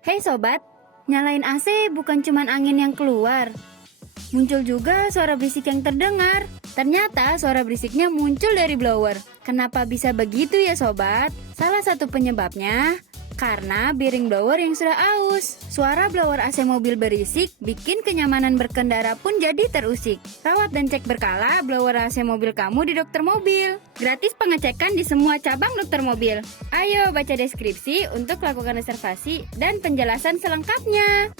Hei sobat, nyalain AC bukan cuman angin yang keluar. Muncul juga suara berisik yang terdengar. Ternyata suara berisiknya muncul dari blower. Kenapa bisa begitu ya sobat? Salah satu penyebabnya karena bearing blower yang sudah aus. Suara blower AC mobil berisik bikin kenyamanan berkendara pun jadi terusik. Rawat dan cek berkala blower AC mobil kamu di dokter mobil. Gratis pengecekan di semua cabang dokter mobil. Ayo baca deskripsi untuk lakukan reservasi dan penjelasan selengkapnya.